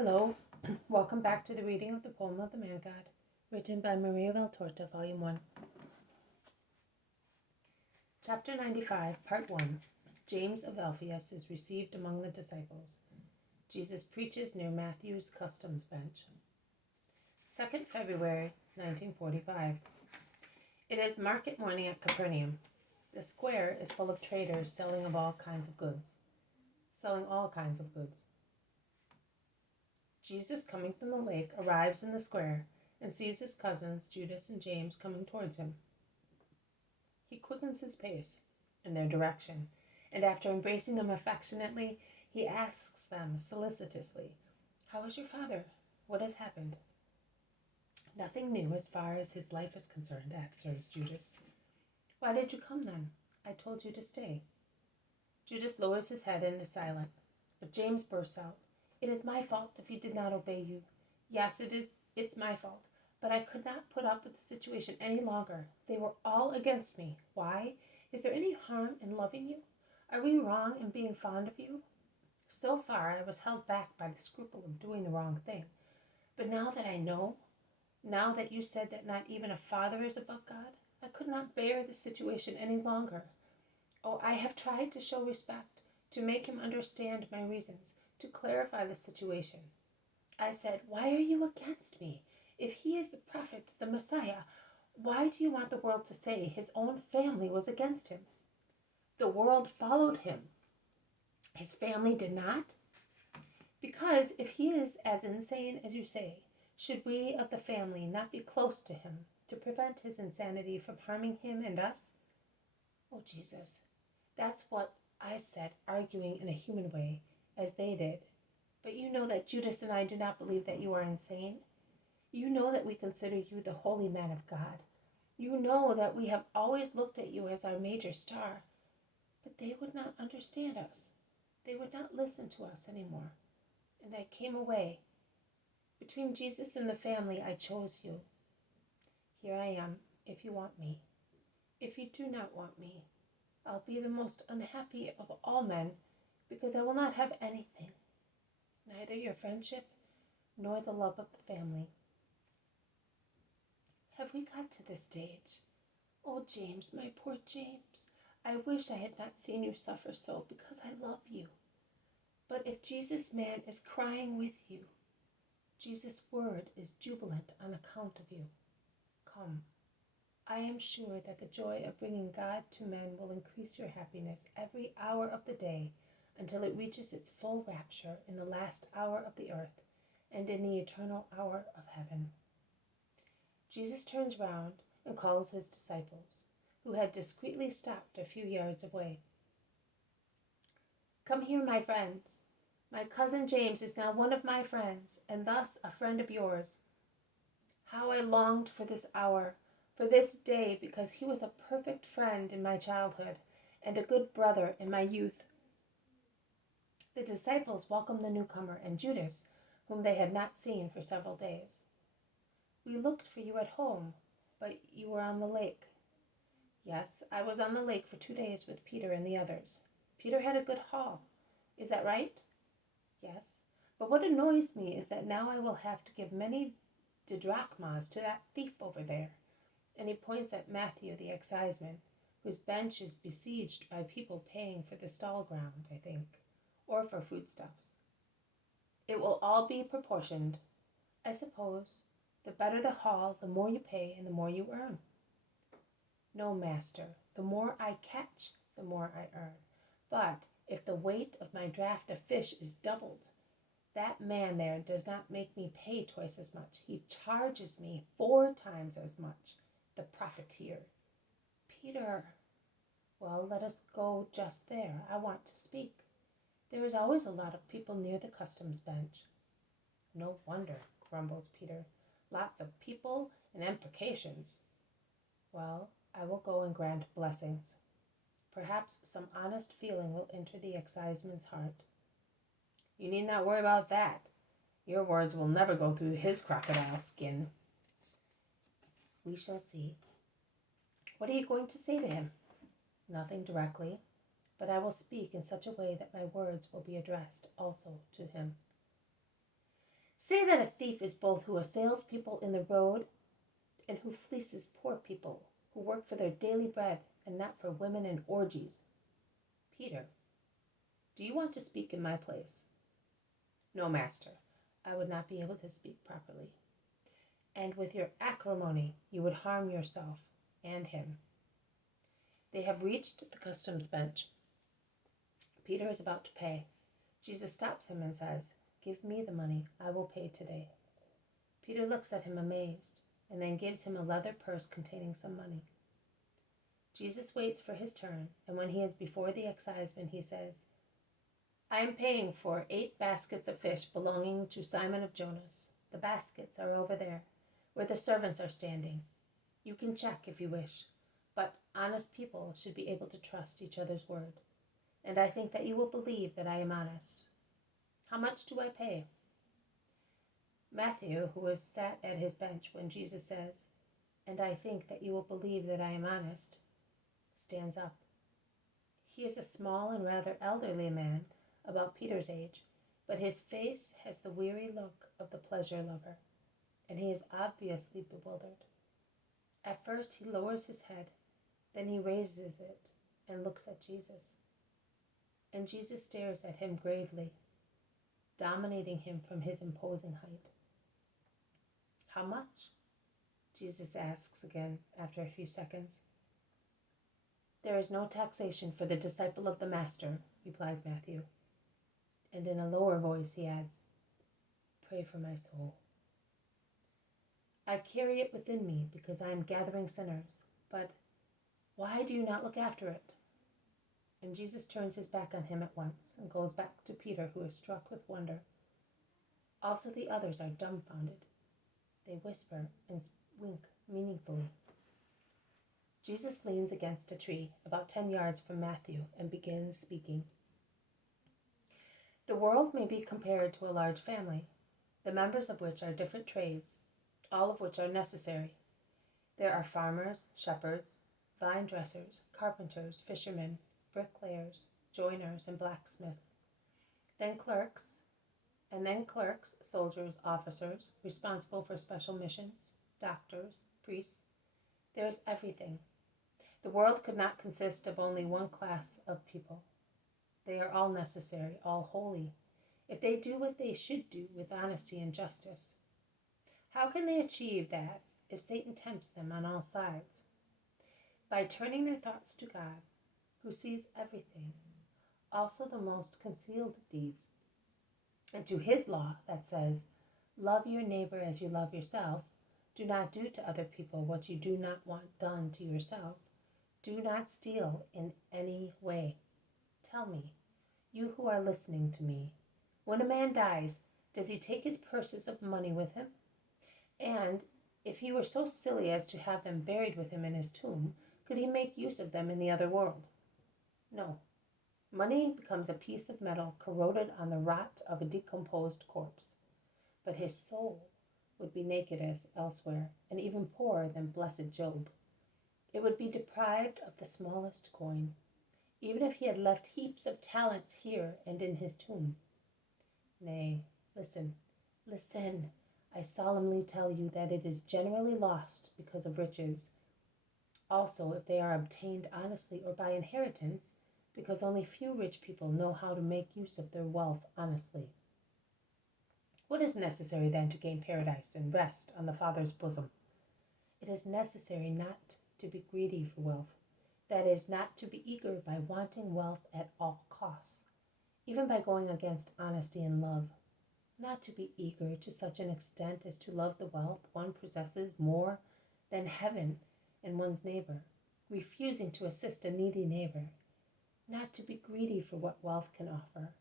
Hello, welcome back to the reading of the poem of the Man-God, written by Rcvd, Volume 1. Chapter 95, Part 1. James of Alphaeus is received among the disciples. Jesus preaches near Matthew's customs bench. 2nd February, 1945. It is market morning at Capernaum. The square is full of traders selling all kinds of goods. Jesus, coming from the lake, arrives in the square and sees his cousins, Judas and James, coming towards him. He quickens his pace in their direction, and after embracing them affectionately, he asks them solicitously, "How is your father? What has happened?" "Nothing new as far as his life is concerned," answers Judas. "Why did you come then? I told you to stay." Judas lowers his head and is silent, but James bursts out, "It is my fault if he did not obey you. Yes, it's my fault, but I could not put up with the situation any longer. They were all against me. Why? Is there any harm in loving you? Are we wrong in being fond of you? So far I was held back by the scruple of doing the wrong thing. But now that I know, now that you said that not even a father is above God, I could not bear the situation any longer. Oh, I have tried to show respect, to make him understand my reasons, to clarify the situation. I said, 'Why are you against me? If he is the prophet, the Messiah, why do you want the world to say his own family was against him? The world followed him. His family did not? Because if he is as insane as you say, should we of the family not be close to him to prevent his insanity from harming him and us?' Oh, Jesus, that's what I said, arguing in a human way, as they did. But you know that Judas and I do not believe that you are insane. You know that we consider you the holy man of God. You know that we have always looked at you as our major star. But they would not understand us. They would not listen to us anymore. And I came away. Between Jesus and the family, I chose you. Here I am, if you want me. If you do not want me, I'll be the most unhappy of all men, because I will not have anything, neither your friendship nor the love of the family." Have we got to this stage? Oh, James, my poor James, I wish I had not seen you suffer so, because I love you. But if Jesus' man is crying with you, Jesus' word is jubilant on account of you. Come. I am sure that the joy of bringing God to men will increase your happiness every hour of the day until it reaches its full rapture in the last hour of the earth and in the eternal hour of heaven. Jesus turns round and calls his disciples, who had discreetly stopped a few yards away. "Come here, my friends. My cousin James is now one of my friends, and thus a friend of yours. How I longed for this hour, for this day, because he was a perfect friend in my childhood and a good brother in my youth." The disciples welcomed the newcomer and Judas, whom they had not seen for several days. "We looked for you at home, but you were on the lake." "Yes, I was on the lake for 2 days with Peter and the others. Peter had a good haul. Is that right?" "Yes, but what annoys me is that now I will have to give many didrachmas to that thief over there." And he points at Matthew, the exciseman, whose bench is besieged by people paying for the stall ground, I think, or for foodstuffs. "It will all be proportioned, I suppose. The better the haul, the more you pay and the more you earn." "No, master, the more I catch, the more I earn. But if the weight of my draft of fish is doubled, that man there does not make me pay twice as much. He charges me 4 times as much. The profiteer." "Peter." "Well, let us go just there. I want to speak. There is always a lot of people near the customs bench." "No wonder," grumbles Peter. "Lots of people and imprecations." "Well, I will go and grant blessings. Perhaps some honest feeling will enter the exciseman's heart." "You need not worry about that. Your words will never go through his crocodile skin." "We shall see." "What are you going to say to him?" "Nothing directly, but I will speak in such a way that my words will be addressed also to him." Say that a thief is both who assails people in the road and who fleeces poor people who work for their daily bread and not for women and orgies. Peter, do you want to speak in my place? No, master, I would not be able to speak properly. And with your acrimony, you would harm yourself and him. They have reached the customs bench. Peter is about to pay. Jesus stops him and says, "Give me the money. I will pay today." Peter looks at him amazed and then gives him a leather purse containing some money. Jesus waits for his turn, and when he is before the exciseman, he says, "I am paying for 8 baskets of fish belonging to Simon of Jonas. The baskets are over there, where the servants are standing. You can check if you wish, but honest people should be able to trust each other's word, and I think that you will believe that I am honest. How much do I pay?" Matthew, who was sat at his bench when Jesus says, "And I think that you will believe that I am honest," stands up. He is a small and rather elderly man, about Peter's age, but his face has the weary look of the pleasure lover, and he is obviously bewildered. At first he lowers his head, then he raises it and looks at Jesus. And Jesus stares at him gravely, dominating him from his imposing height. "How much?" Jesus asks again after a few seconds. "There is no taxation for the disciple of the Master," replies Matthew. And in a lower voice he adds, "Pray for my soul. I carry it within me because I am gathering sinners, but why do you not look after it?" And Jesus turns his back on him at once and goes back to Peter, who is struck with wonder. Also the others are dumbfounded. They whisper and wink meaningfully. Jesus leans against a tree about 10 yards from Matthew and begins speaking. "The world may be compared to a large family, the members of which are different trades, all of which are necessary. There are farmers, shepherds, vine dressers, carpenters, fishermen, bricklayers, joiners, and blacksmiths. Then clerks, soldiers, officers, responsible for special missions, doctors, priests. There is everything. The world could not consist of only one class of people. They are all necessary, all holy, if they do what they should do with honesty and justice. How can they achieve that if Satan tempts them on all sides? By turning their thoughts to God, who sees everything, also the most concealed deeds, and to his law that says, 'Love your neighbor as you love yourself. Do not do to other people what you do not want done to yourself. Do not steal in any way.' Tell me, you who are listening to me, when a man dies, does he take his purses of money with him? And if he were so silly as to have them buried with him in his tomb, could he make use of them in the other world? No. Money becomes a piece of metal corroded on the rot of a decomposed corpse. But his soul would be naked as elsewhere, and even poorer than blessed Job. It would be deprived of the smallest coin, even if he had left heaps of talents here and in his tomb. Nay, listen, listen. I solemnly tell you that it is generally lost because of riches. Also, if they are obtained honestly or by inheritance, because only few rich people know how to make use of their wealth honestly. What is necessary then to gain paradise and rest on the Father's bosom? It is necessary not to be greedy for wealth, that is, not to be eager by wanting wealth at all costs, even by going against honesty and love, not to be eager to such an extent as to love the wealth one possesses more than heaven and one's neighbor, refusing to assist a needy neighbor, not to be greedy for what wealth can offer,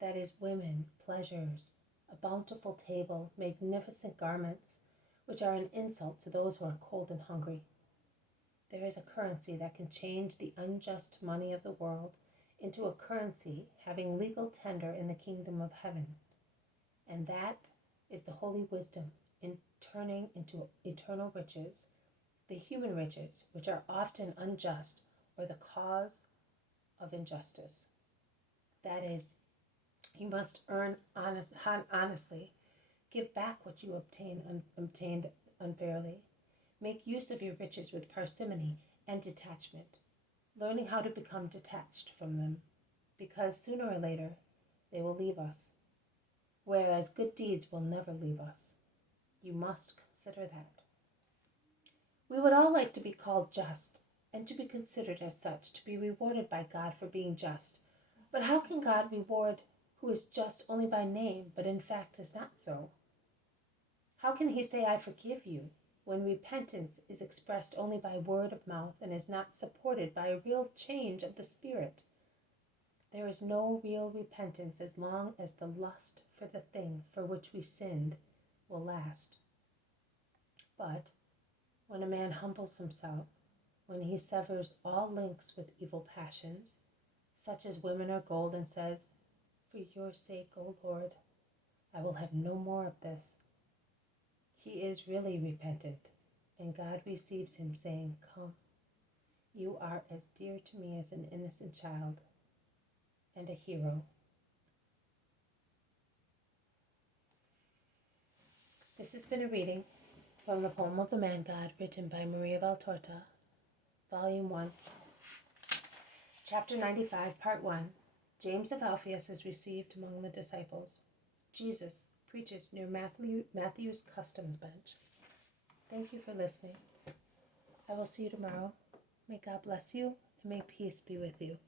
that is, women, pleasures, a bountiful table, magnificent garments, which are an insult to those who are cold and hungry. There is a currency that can change the unjust money of the world into a currency having legal tender in the kingdom of heaven, and that is the holy wisdom in turning into eternal riches, the human riches, which are often unjust or the cause of injustice. That is, you must earn honestly, Give back what you obtained unfairly. Make use of your riches with parsimony and detachment, learning how to become detached from them, because sooner or later they will leave us, whereas good deeds will never leave us. You must consider that. We would all like to be called just, and to be considered as such, to be rewarded by God for being just. But how can God reward who is just only by name, but in fact is not so? How can he say, I forgive you, when repentance is expressed only by word of mouth and is not supported by a real change of the spirit? There is no real repentance as long as the lust for the thing for which we sinned will last. But when a man humbles himself, when he severs all links with evil passions, such as women or gold, and says, For your sake, O Lord, I will have no more of this, he is really repentant, and God receives him, saying, Come, you are as dear to me as an innocent child and a hero. This has been a reading from the poem of the Man-God, written by Maria Valtorta, Volume 1, Chapter 95, Part 1. James of Alphaeus is received among the disciples. Jesus preaches near Matthew's customs bench. Thank you for listening. I will see you tomorrow. May God bless you, and may peace be with you.